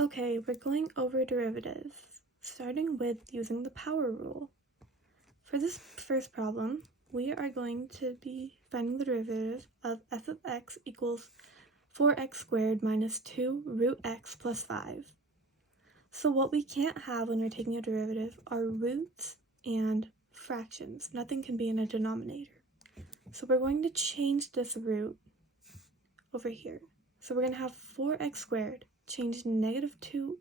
Okay, we're going over derivatives, starting with using the power rule. For this first problem, we are going to be finding the derivative of f of x equals 4x squared minus 2 root x plus 5. So what we can't have when we're taking a derivative are roots and fractions. Nothing can be in a denominator. So we're going to change this root over here. So we're going to have 4x squared change negative 2x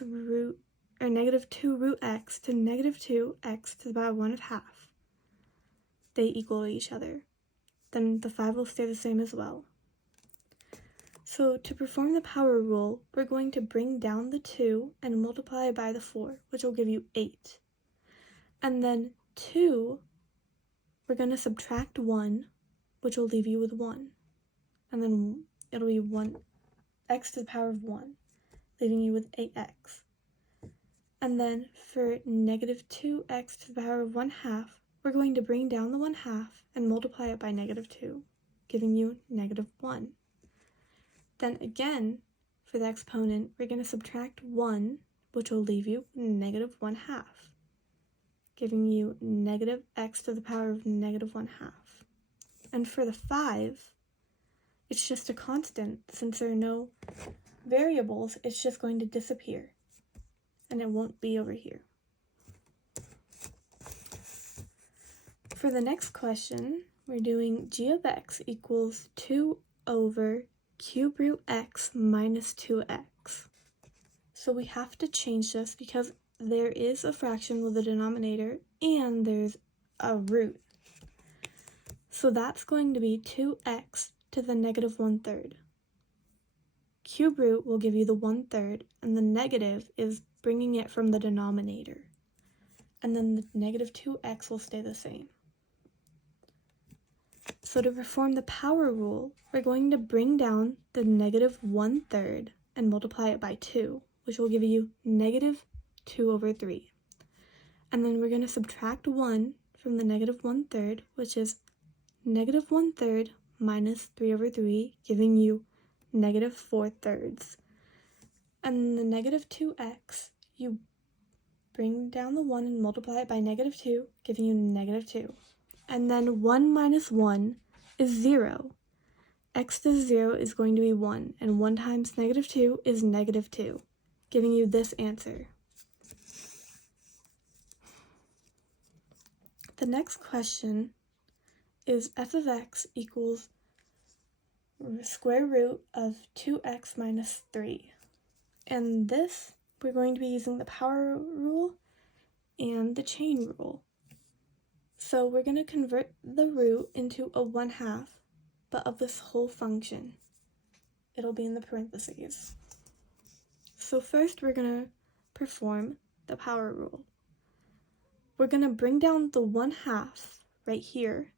root, or negative 2 root x to negative 2x to the power 1/2. They equal each other. Then the 5 will stay the same as well. So to perform the power rule, we're going to bring down the 2 and multiply by the 4, which will give you 8. And then 2, we're going to subtract 1, which will leave you with 1. And then it'll be 1x to the power of 1, leaving you with 8x. And then for negative 2x to the power of 1/2, we're going to bring down the 1/2 and multiply it by negative 2, giving you negative 1. Then again, for the exponent, we're going to subtract 1, which will leave you negative 1/2, giving you negative x to the power of negative 1/2. And for the 5, it's just a constant. Since there are no variables, it's just going to disappear, and it won't be over here. For the next question, we're doing g of x equals 2 over cube root x minus 2x. So we have to change this because there is a fraction with a denominator and there's a root. So that's going to be 2x to the negative 1/3. Cube root will give you the 1/3, and the negative is bringing it from the denominator. And then the negative 2x will stay the same. So to perform the power rule, we're going to bring down the negative 1/3 and multiply it by 2, which will give you negative 2 over 3. And then we're going to subtract 1 from the negative 1/3, which is negative 1/3 minus 3 over 3, giving you negative 4/3. And the negative 2x, you bring down the 1 and multiply it by negative 2, giving you negative 2. And then 1 minus 1 is 0. X to 0 is going to be 1, and 1 times negative 2 is negative 2, giving you this answer. The next question is f of x equals square root of 2x minus 3. And this, we're going to be using the power rule and the chain rule. So we're going to convert the root into a 1/2, but of this whole function. It'll be in the parentheses. So first we're going to perform the power rule. We're going to bring down the 1/2 right here,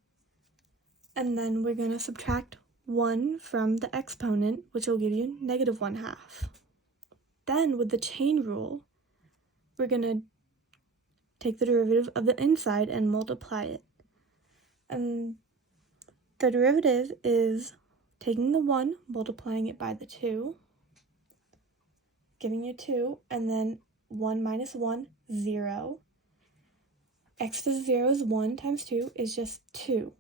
and then we're going to subtract 1 from the exponent, which will give you negative 1/2. Then with the chain rule, we're going to take the derivative of the inside and multiply it. And the derivative is taking the 1, multiplying it by the 2, giving you 2, and then 1 minus 1, 0. X to 0 is 1 times 2 is just 2.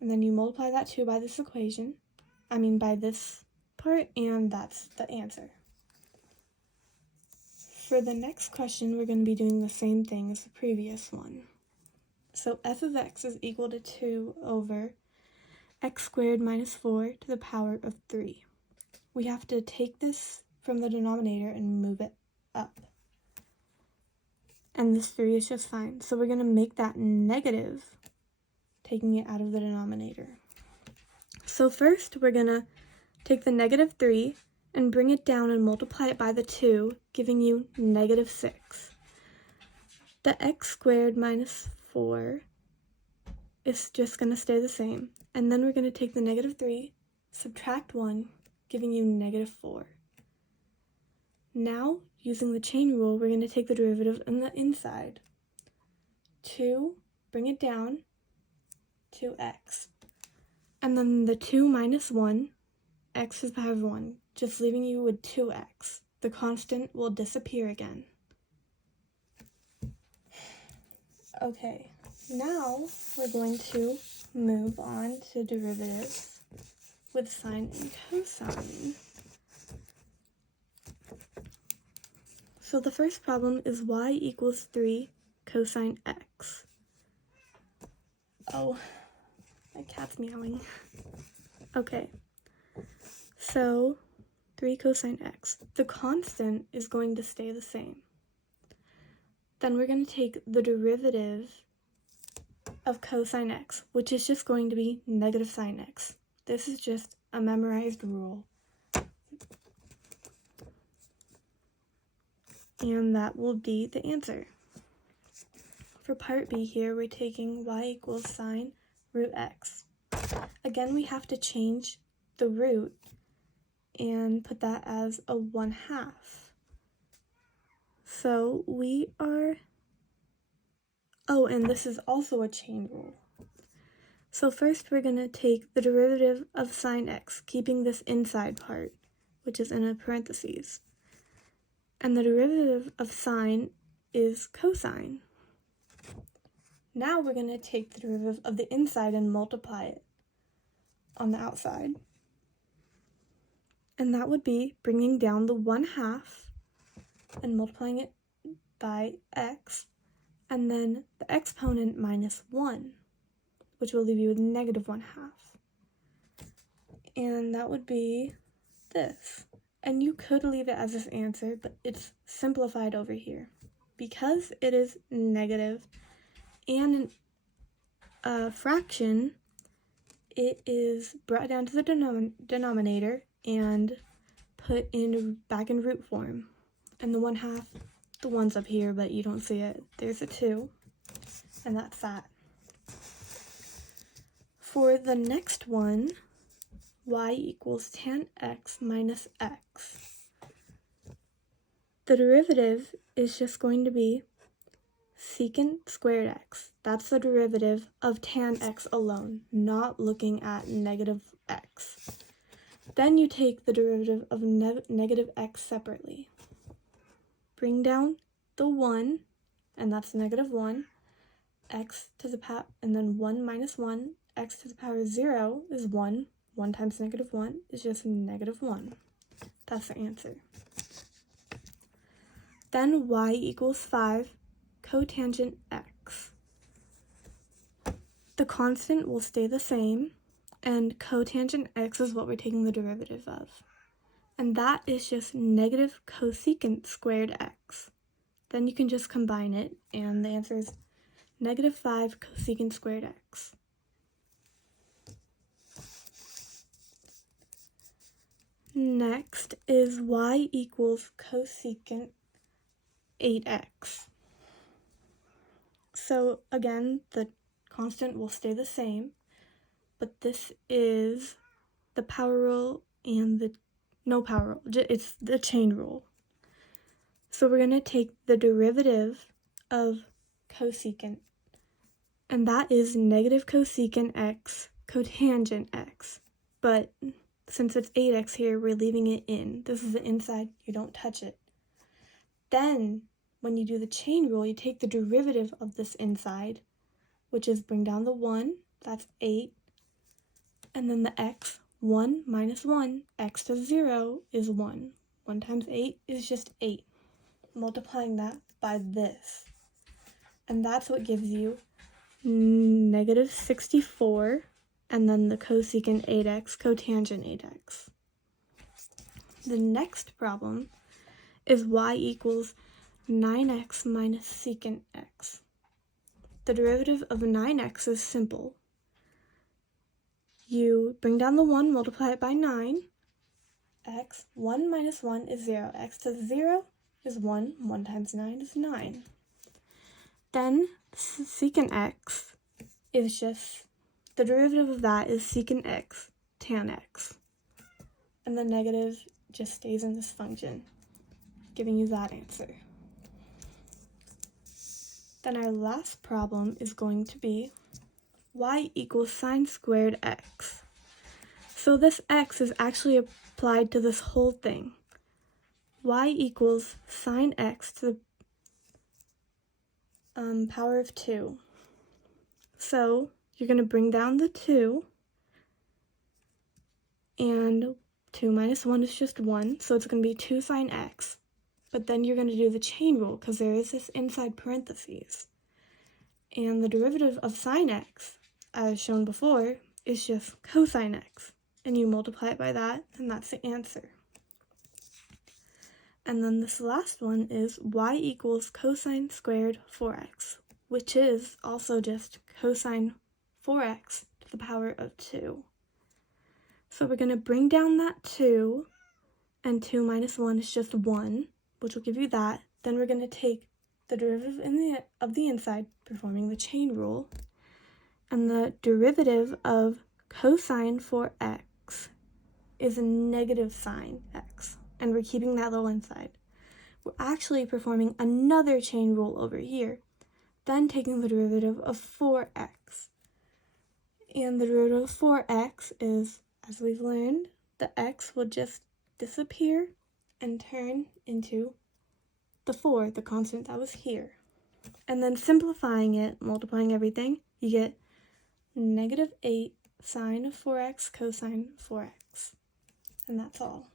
And then you multiply that 2 by this equation, by this part, and that's the answer. For the next question, we're going to be doing the same thing as the previous one. So f of x is equal to 2 over x squared minus 4 to the power of 3. We have to take this from the denominator and move it up. And this 3 is just fine. So we're going to make that negative, taking it out of the denominator. So first, we're going to take the negative 3 and bring it down and multiply it by the 2, giving you negative 6. The x squared minus 4 is just going to stay the same. And then we're going to take the negative 3, subtract 1, giving you negative 4. Now, using the chain rule, we're going to take the derivative on the inside. 2, bring it down, 2x. And then the 2 minus 1, x to the power of 1, just leaving you with 2x. The constant will disappear again. Okay, now we're going to move on to derivatives with sine and cosine. So the first problem is y equals 3 cosine x. Oh, my cat's meowing. Okay, so 3 cosine x. The constant is going to stay the same. Then we're going to take the derivative of cosine x, which is just going to be negative sine x. This is just a memorized rule. And that will be the answer. For part B here, we're taking y equals sine root x. Again, we have to change the root and put that as a 1/2. So we are, oh, and this is also a chain rule. So first we're going to take the derivative of sine x, keeping this inside part, which is in a parentheses. And the derivative of sine is cosine. Now we're going to take the derivative of the inside and multiply it on the outside. And that would be bringing down the 1/2 and multiplying it by x, and then the exponent minus 1, which will leave you with negative 1/2. And that would be this. And you could leave it as this answer, but it's simplified over here. Because it is negative and a fraction, it is brought down to the denominator and put back in root form. And the 1/2, the 1's up here, but you don't see it. There's a 2, and that's that. For the next one, y equals tan x minus x. The derivative is just going to be secant squared x. That's the derivative of tan x alone, not looking at negative x. Then you take the derivative of negative x separately. Bring down the 1, and that's negative 1, x to the power, and then 1 minus 1, x to the power of 0 is 1. 1 times negative 1 is just negative 1. That's the answer. Then y equals 5 cotangent x. The constant will stay the same, and cotangent x is what we're taking the derivative of. And that is just negative cosecant squared x. Then you can just combine it, and the answer is negative 5 cosecant squared x. Next is y equals cosecant 8x. So again, the constant will stay the same, but this is the power rule and the no power rule. It's the chain rule. So we're going to take the derivative of cosecant, and that is negative cosecant x cotangent x. But since it's 8x here, we're leaving it in. This is the inside, you don't touch it. Then, when you do the chain rule, you take the derivative of this inside, which is bring down the 1, that's 8, and then the x, 1 minus 1, x to 0 is 1. 1 times 8 is just 8. Multiplying that by this. And that's what gives you negative 64, and then the cosecant 8x, cotangent 8x. The next problem is y equals 9x minus secant x. The derivative of 9x is simple. You bring down the 1, multiply it by 9. X, 1 minus 1 is 0. X to the 0 is 1. 1 times 9 is 9. Then secant x is just, the derivative of that is secant x tan x. And the negative just stays in this function, giving you that answer. Then our last problem is going to be y equals sine squared x. So this x is actually applied to this whole thing. Y equals sine x to the power of 2. So you're going to bring down the 2, and 2 minus 1 is just 1, so it's going to be 2 sine x. But then you're going to do the chain rule, because there is this inside parentheses. And the derivative of sine x, as shown before, is just cosine x. And you multiply it by that, and that's the answer. And then this last one is y equals cosine squared 4x, which is also just cosine 4x to the power of 2. So we're going to bring down that 2, and 2 minus 1 is just 1, which will give you that. Then we're going to take the derivative of the inside, performing the chain rule, and the derivative of cosine 4x is a negative sine x, and we're keeping that little inside. We're actually performing another chain rule over here, then taking the derivative of 4x. And the derivative of 4x is, as we've learned, the x will just disappear and turn into the 4, the constant that was here. And then simplifying it, multiplying everything, you get negative 8 sine of 4x cosine 4x. And that's all.